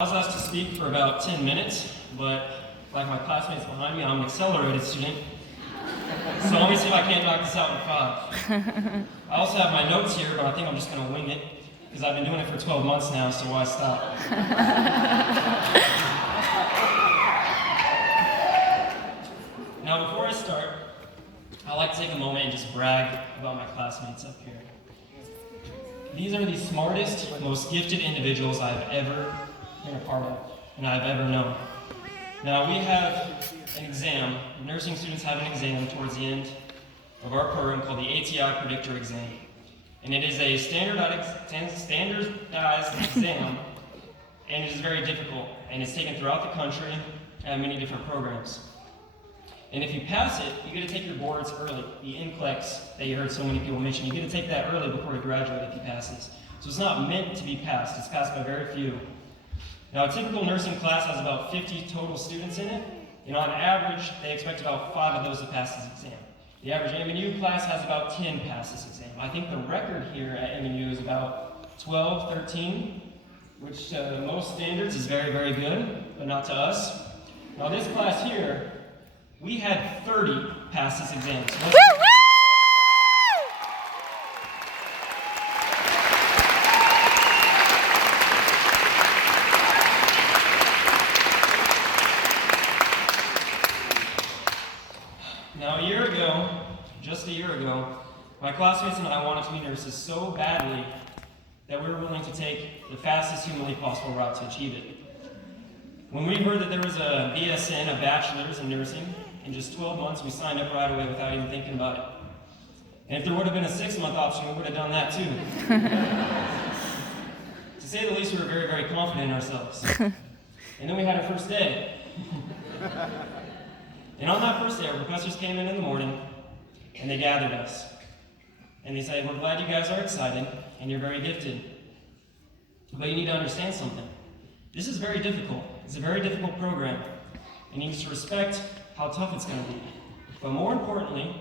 I was asked to speak for about 10 minutes, but like my classmates behind me, I'm an accelerated student. So let me see if I can't knock this out in 5. I also have my notes here, but I think I'm just going to wing it, because I've been doing it for 12 months now, so why stop? Now before I start, I'd like to take a moment and just brag about my classmates up here. These are the smartest, most gifted individuals I've ever been a part of, and I've ever known. Now we have an exam, nursing students have an exam towards the end of our program called the ATI Predictor Exam. And it is a standardized exam, and it is very difficult, and it's taken throughout the country at many different programs. And if you pass it, you get to take your boards early. The NCLEX that you heard so many people mention, you get to take that early before you graduate if you pass this. So it's not meant to be passed, it's passed by very few. Now a typical nursing class has about 50 total students in it, and on average, they expect about 5 of those to pass this exam. The average MNU class has about 10 pass this exam. I think the record here at MNU is about 12, 13, which to most standards is very, very good, but not to us. Now this class here, we had 30 pass this exam. Now just a year ago, my classmates and I wanted to be nurses so badly that we were willing to take the fastest humanly possible route to achieve it. When we heard that there was a BSN, a bachelor's in nursing, in just 12 months, we signed up right away without even thinking about it. And if there would have been a 6-month option, we would have done that too. To say the least, we were very, very confident in ourselves. And then we had our first day. And on that first day, our professors came in the morning, and they gathered us. And they said, "We're glad you guys are excited, and you're very gifted. But you need to understand something. This is very difficult. It's a very difficult program, and you need to respect how tough it's going to be. But more importantly,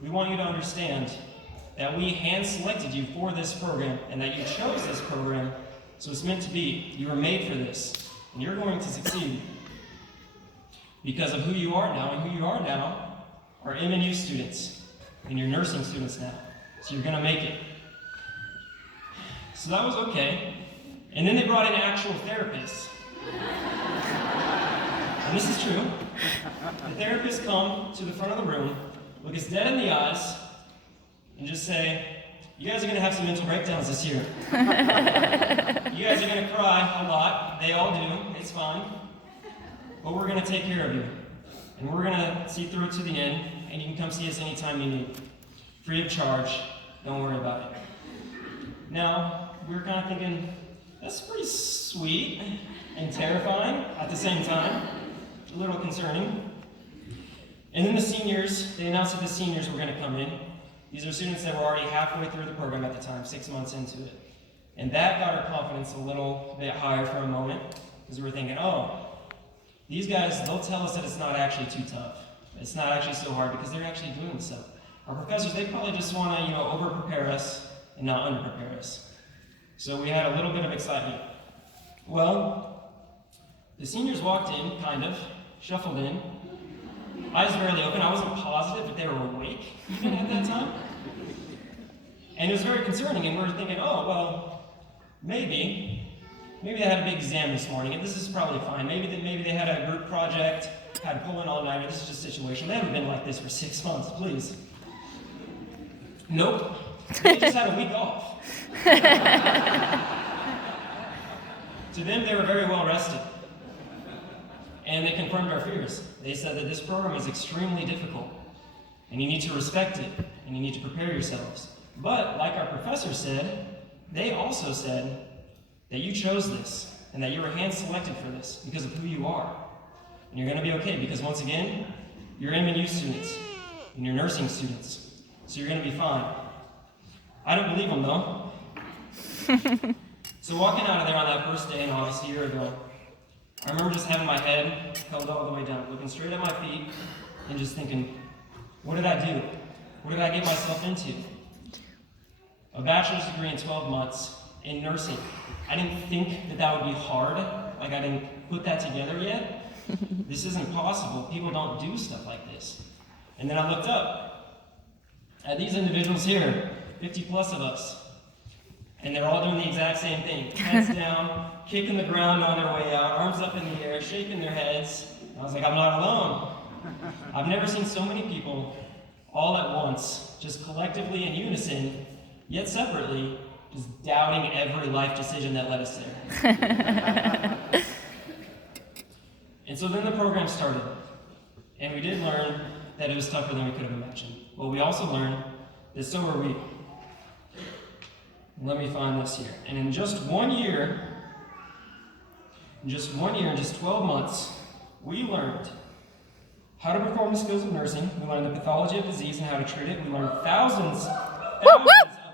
we want you to understand that we hand-selected you for this program, and that you chose this program, so it's meant to be. You were made for this, and you're going to succeed because of who you are now, and who you are now are MNU students, and you're nursing students now, so you're going to make it." So that was okay. And then they brought in actual therapists. And this is true. The therapists come to the front of the room, look us dead in the eyes, and just say, "You guys are going to have some mental breakdowns this year. You guys are going to cry a lot. They all do. It's fine. But we're going to take care of you. And we're going to see through it to the end, and you can come see us anytime you need. Free of charge. Don't worry about it." Now, we were kind of thinking, that's pretty sweet and terrifying at the same time. A little concerning. And then the seniors, they announced that the seniors were going to come in. These are students that were already halfway through the program at the time, 6 months into it. And that got our confidence a little bit higher for a moment, because we were thinking, oh, these guys, they'll tell us that it's not actually too tough. It's not actually so hard because they're actually doing so. Our professors, they probably just want to, over-prepare us and not under-prepare us. So we had a little bit of excitement. Well, the seniors walked in, kind of, shuffled in, eyes barely open. I wasn't positive that they were awake even at that time. And it was very concerning, and we were thinking, oh, well, maybe they had a big exam this morning, and this is probably fine. Maybe they had a group project, had pull-in all-nighter. This is just situational. They haven't been like this for 6 months, please. Nope. They just had a week off. To them, they were very well rested. And they confirmed our fears. They said that this program is extremely difficult, and you need to respect it, and you need to prepare yourselves. But, like our professor said, they also said that you chose this, and that you were hand-selected for this because of who you are. And you're going to be okay, because once again, you're MNU students, and you're nursing students, so you're going to be fine. I don't believe them, though. So walking out of there on that first day in August a year ago, I remember just having my head held all the way down, looking straight at my feet, and just thinking, what did I do? What did I get myself into? A bachelor's degree in 12 months in nursing. I didn't think that that would be hard. like I didn't put that together yet. This isn't possible. People don't do stuff like this. And then I looked up at these individuals here, 50 plus of us, and they're all doing the exact same thing. Heads down, kicking the ground on their way out, arms up in the air, shaking their heads. I was like, I'm not alone. I've never seen so many people all at once, just collectively in unison, yet separately, just doubting every life decision that led us there. And so then the program started, and we did learn that it was tougher than we could have imagined. But we also learned that so were we. Let me find this here. And in just 1 year, in just 12 months, we learned how to perform the skills of nursing. We learned the pathology of disease and how to treat it. We learned thousands of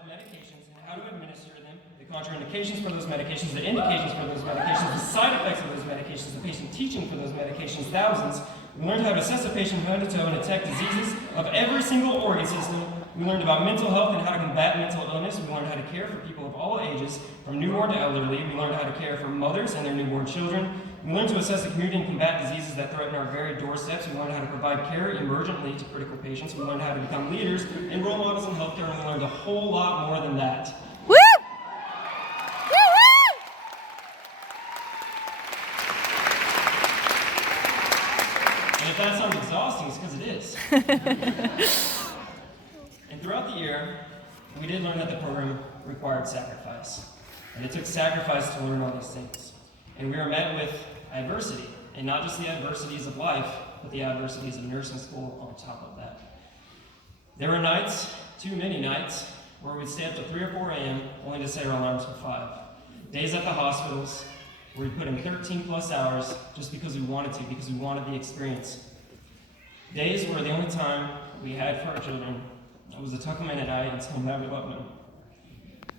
medications and how to administer them, the contraindications for those medications, the indications for those medications, the side effects of those medications, the patient teaching for those medications, thousands. We learned how to assess a patient head to toe and detect diseases of every single organ system. We learned about mental health and how to combat mental illness. We learned how to care for people of all ages, from newborn to elderly. We learned how to care for mothers and their newborn children. We learned to assess the community and combat diseases that threaten our very doorsteps. We learned how to provide care emergently to critical patients. We learned how to become leaders and role models in healthcare, and we learned a whole lot more than that. Woo! And if that sounds exhausting, it's because it is. And throughout the year, we did learn that the program required sacrifice. And it took sacrifice to learn all these things. And we were met with adversity, and not just the adversities of life, but the adversities of nursing school on top of that. There were nights, too many nights, where we'd stay up till 3 or 4 a.m. only to set our alarms for 5. Days at the hospitals, where we'd put in 13 plus hours just because we wanted to, because we wanted the experience. Days where the only time we had for our children was to tuck them in at night and tell them that we loved them.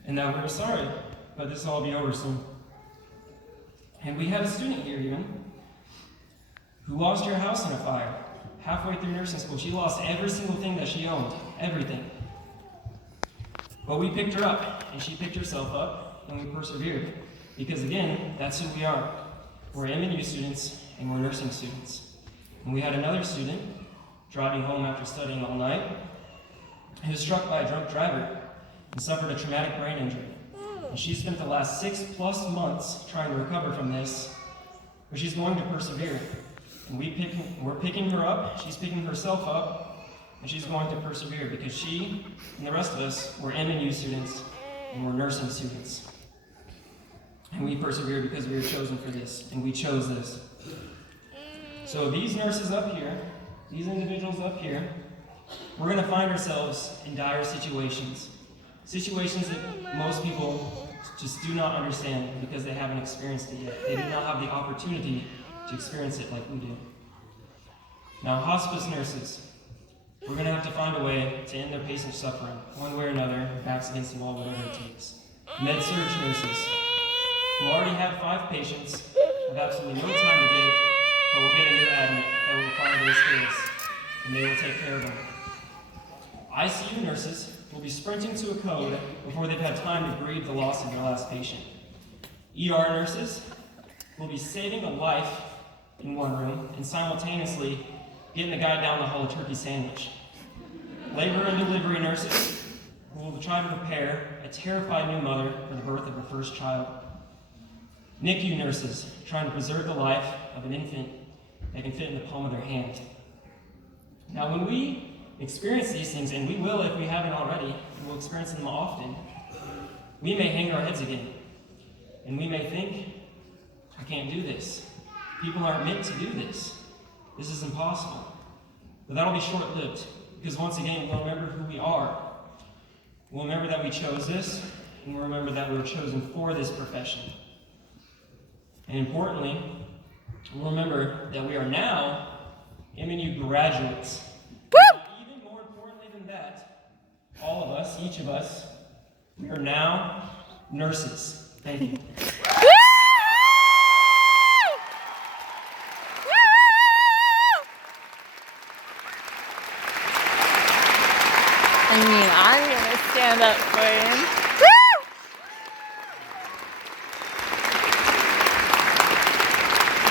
And that we were sorry, but this will all be over soon. And we had a student here even, who lost her house in a fire. Halfway through nursing school, she lost every single thing that she owned, everything. But we picked her up, and she picked herself up, and we persevered. Because again, that's who we are. We're MNU students, and we're nursing students. And we had another student driving home after studying all night, who was struck by a drunk driver and suffered a traumatic brain injury. And she spent the last 6+ months trying to recover from this, but she's going to persevere. And we're picking her up, she's picking herself up, and she's going to persevere because she and the rest of us were MNU students and we're nursing students. And we persevere because we were chosen for this, and we chose this. So these nurses up here, these individuals up here, we're going to find ourselves in dire situations. Situations that most people just do not understand because they haven't experienced it yet. They do not have the opportunity to experience it like we do. Now, hospice nurses, we're going to have to find a way to end their patient's suffering, one way or another, backs against the wall, whatever it takes. Med-surg nurses, who already have 5 patients, have absolutely no time to give, but will get a new admit that will require their skills, and they will take care of them. ICU nurses will be sprinting to a code before they've had time to grieve the loss of their last patient. ER nurses will be saving a life in one room and simultaneously getting the guy down the hall a turkey sandwich. Labor and delivery nurses will try to prepare a terrified new mother for the birth of her first child. NICU nurses trying to preserve the life of an infant that can fit in the palm of their hand. Now, when we experience these things, and we will if we haven't already, and we'll experience them often, we may hang our heads again. And we may think, I can't do this. People aren't meant to do this. This is impossible. But that'll be short-lived, because once again, we'll remember who we are. We'll remember that we chose this, and we'll remember that we were chosen for this profession. And importantly, we'll remember that we are now MNU graduates. Even more importantly than that, all of us, each of us, we are now nurses. Thank you. I mean, I'm going to stand up for him.